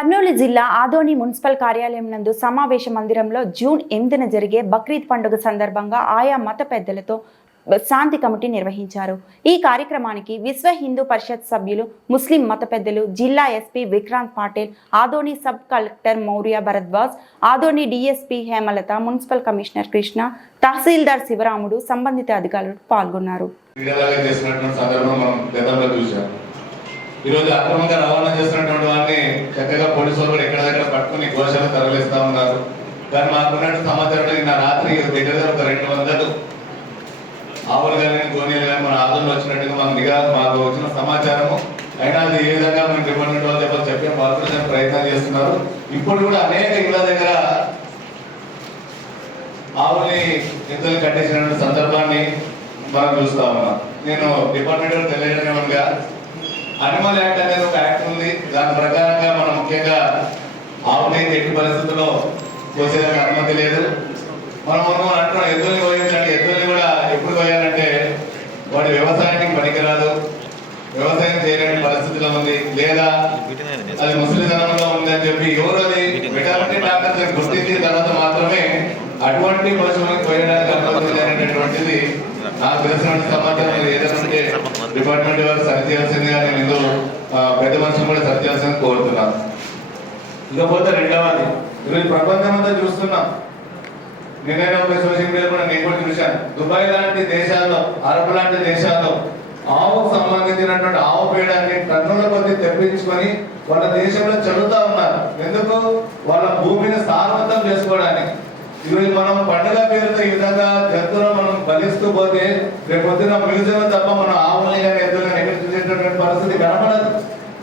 కర్నూలు జిల్లా ఆదోని మున్సిపల్ కార్యాలయం నందు సమావేశ మందిరంలో జూన్ 8న జరిగే బక్రీద్ పండుగ సందర్భంగా ఆయా మత పెద్దలతో శాంతి కమిటీ నిర్వహించారు. ఈ కార్యక్రమానికి విశ్వ హిందూ పరిషత్ సభ్యులు, ముస్లిం మత పెద్దలు, జిల్లా SP Vikrant Patil, Adoni sub collector Maurya Bharadwaj, Adoni DSP Hemalatha, municipal commissioner Krishna, tahsildar Sivaramudu, సంబంధిత అధికారులు పాల్గొన్నారు. ఈరోజు అక్రమంగా రవాణా చేస్తున్నటువంటి వారిని చక్కగా పోలీసులు కూడా ఎక్కడ దగ్గర పట్టుకుని ఘోషాలు తరలిస్తా ఉన్నారు. కానీ మాకున్నట్టు సమాచారం నిన్న రాత్రి దగ్గర ఒక 200 ఆవులు కానీ గోనీలు కానీ మన ఆదోళన వచ్చినట్టుగా మాకు వచ్చిన సమాచారము. అయినా అది ఏ విధంగా మన డిపార్ట్మెంట్ వాళ్ళు చెప్పే వాళ్ళు ప్రయత్నం చేస్తున్నారు. ఇప్పుడు కూడా అనేక ఇళ్ల దగ్గర ఆవుల్ని ఎంతలు కట్టేసినటువంటి సందర్భాన్ని మనం చూస్తా ఉన్నాం. నేను డిపార్ట్మెంట్ తెలియజేయడంగా అనిమల్ యాక్ట్ అనేది ఒక యాక్ట్ ఉంది. దాని ప్రకారంగా మనం ముఖ్యంగా ఆవుని ఎట్టి పరిస్థితుల్లో కోసేదానికి అనుమతి లేదు. మనం అంటున్నాం ఎద్దుల్ని కోయించండి. ఎద్దుల్ని కూడా ఎప్పుడు కోయాలంటే వాడి వ్యవసాయానికి పనికిరాదు, వ్యవసాయం చేయలేని పరిస్థితిలో ఉంది, లేదా అది ముసలిధనంలో ఉంది అని చెప్పి ఎవరు అది వెటర్నరీ డాక్టర్స్ గుర్తించిన తర్వాత మాత్రమే అటువంటి పశువులకు కోయడానికి అనుమతి అనేటటువంటిది నాకు తెలిసిన సమాచారం. ఏదైతే డిపార్ట్మెంట్ వారు సరి చేయాల్సిందిగా నేను ఇందులో పెద్ద మనుషులు కూడా సరి చేయాల్సింది కోరుతున్నాను. ఇకపోతే రెండవది, ఈరోజు ప్రపంచం అంతా చూస్తున్నాం. నేనైనా ఒక సోషల్ మీడియా కూడా నేను కూడా చూశాను. దుబాయ్ లాంటి దేశాల్లో, అరబ్ లాంటి దేశాల్లో ఆవుకు సంబంధించినటువంటి ఆవు పేడాన్ని టన్నుల కొద్ది తెప్పించుకొని వాళ్ళ దేశంలో చదువుతా ఉన్నారు. ఎందుకు? వాళ్ళ భూమిని సారవంతం చేసుకోవడానికి. ఈరోజు మనం పండుగ పేరుతో ఈ విధంగా జంతువులను మనం బలిస్తూ పోతే రేపు పొద్దున మ్యూజియం తప్ప మనం ఆవులని కానీ ఎద్దులను ఎక్కడ చూసేటటువంటి పరిస్థితి కనపడదు.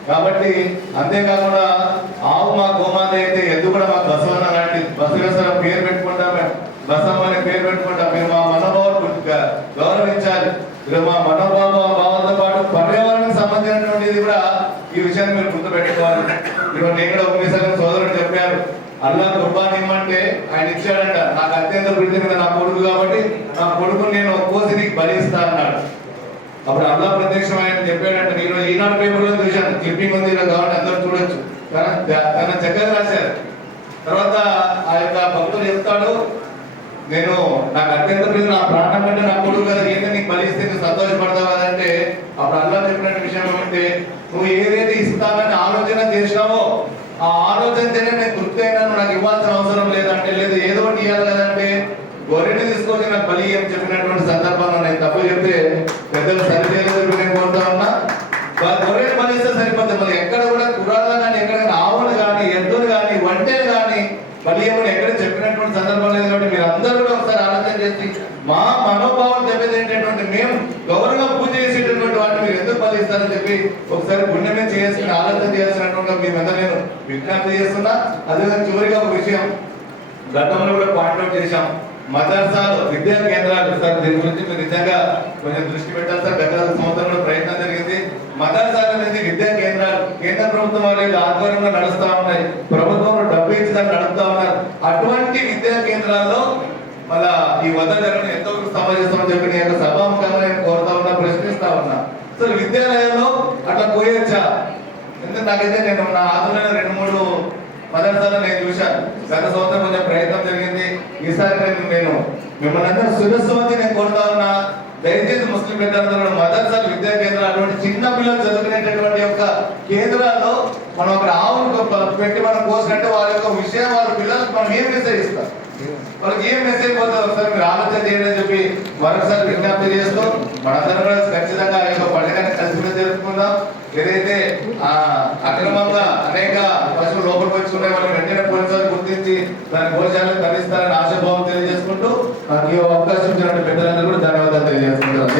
కాబట్టి అంతేకాకుండా ఆవు మా గోమాత అయితే ఎద్దు కూడా మాకు బసవన్న లాంటి బసవేశ్వర పేరు పెట్టుకుంటాం, మేము బసమ్మ అనే పేరు పెట్టుకుంటాం. మీరు మా మనోభావాలు గౌరవించాలి. మీరు మా మనోభావంతో పాటు పర్యావరణానికి సంబంధించినటువంటిది కూడా ఈ విషయాన్ని మీరు గుర్తుపెట్టుకోవాలి. ఈరోజు నేను కూడా ఒకసారి సోదరుడు చెప్పారు, అల్లా కుర్బాన్ ఇమ్మంటే ఆయన ఇచ్చాడంట. నాకు అత్యంత ప్రీతి మీద నా కొడుకు కాబట్టి నా కొడుకుని నేను కోసి నీకు బలిస్తా అన్నాడు. అప్పుడు అల్లా ప్రత్యక్షం ఆయన చెప్పాడంట. నేను ఈనాడు పేపర్లో చూశాను, క్లిప్పింగ్ ఉంది, ఇలా కాబట్టి అందరూ చూడొచ్చు. తన చక్కగా రాశారు. తర్వాత ఆ యొక్క భక్తులు చెప్తాడు, నేను నాకు అత్యంత ప్రీతి నా ప్రాణం కంటే నా కొడుకు కదా, ఏంటంటే నీకు బలిస్తే నువ్వు సంతోషపడతావు కదంటే అప్పుడు అల్లా చెప్పినట్టు విషయం ఏమంటే, నువ్వు ఏదైతే ఇస్తావని ఆలోచన చేసినావో ఆ ఆలోచనతోనే నేను తృప్తి అయినాను, నాకు ఇవ్వాల్సిన అవసరం లేదంటే, లేదు ఏదో ఒకటి ఇవ్వాలి కదంటే గొర్రెని తీసుకొని నాకు బలి అని చెప్పినటువంటి సందర్భంలో నేను తప్పు చెప్తే పెద్దలు సరిచేయలేదు. నేను కోరుతా ఉన్నా, గొర్రెని బలిస్తే సరిపోతుంది. మళ్ళీ ఎక్కడ కూడా కుర్రాళ్ళు కానీ ఎక్కడ ఆవులు కానీ ఎద్దులు కానీ ఒంటెలు కానీ బలియమని ఎక్కడ చెప్పినటువంటి సందర్భం లేదు. కాబట్టి మీరు అందరూ కూడా ఒకసారి ఆలోచన చేసి మా మనోభావం చెప్పేది ఏంటంటే, మేము గౌరవంగా పూజ చేసేటటువంటి వాటిని మీరు ఎందుకు బలిస్తారని చెప్పి ఒకసారి పుణ్యమే చేసుకుని ఆలోచన చేయాల్సినటువంటి మేమందరూ నేను విజ్ఞప్తి చేస్తున్నా. అదేవిధంగా చివరిగా ఒక విషయం గతంలో కూడా పాయింట్అవుట్ చేశాం, మదర్సాలు, విద్యా కేంద్రాలు. సార్ దీని గురించి మీరు నిజంగా కొంచెం దృష్టి పెట్టాలి సార్. గత సంవత్సరం కూడా ప్రయత్నం జరిగింది. మదర్సాలు అనేది విద్యా కేంద్రాలు కేంద్ర ప్రభుత్వం వారి ఆధ్వర్యంలో నడుస్తూ ఉన్నాయి, ప్రభుత్వంలో డబ్బు ఇచ్చి దాన్ని నడుపుతా ఉన్నారు. అటువంటి విద్యా కేంద్రాల్లో మళ్ళా ఈ వదలను ఎంతవరకు సమాజేస్తామని చెప్పి నేను సభాముఖంగా నేను కోరుతా ఉన్నా, ప్రశ్నిస్తా ఉన్నా. అసలు విద్యాలయంలో అట్లా పోయొచ్చా? ఎందుకంటే నాకైతే నేను నా ఆధ్వర్యంలో 2-3 మదర్సాలు నేను చూశాను. గత సంవత్సరం కొంచెం ప్రయత్నం జరిగింది. ఈసారి నేను మిమ్మల్ని అందరూ శిరస్సు వచ్చి నేను కోరుతా ఉన్నా, దయచేసి ముస్లిం పెద్దలందరూ మదర్సాలు, విద్యా కేంద్రాలు, అటువంటి చిన్న పిల్లలు చదువుకునేటటువంటి యొక్క కేంద్రాల్లో మనం ఒక ఆవును పెట్టి మనం కోసినట్టు వారి యొక్క విషయం వాళ్ళ పిల్లలకు మనం ఏం మెసేజ్ ఇస్తాం, వాళ్ళకి ఏం మెసేజ్ పోతుంది ఒకసారి మీరు ఆలోచన చేయండి అని చెప్పి మరొకసారి విజ్ఞప్తి చేస్తూ మనందరం కూడా ఖచ్చితంగా ఆ యొక్క పండుగని కలిసి జరుపుకుందాం. ఏదైతే అక్రమంగా అనేక పశువులు లోపలికి వచ్చుకునే వాళ్ళు వెంటనే పోలీసులు గుర్తించి దాని భోజనాలను ఖండిస్తారని ఆశాభావం తెలియజేసుకుంటూ నాకు ఈ అవకాశం ఇచ్చినట్టు పెద్దలందరూ కూడా ధన్యవాదాలు తెలియజేసుకుంటారు.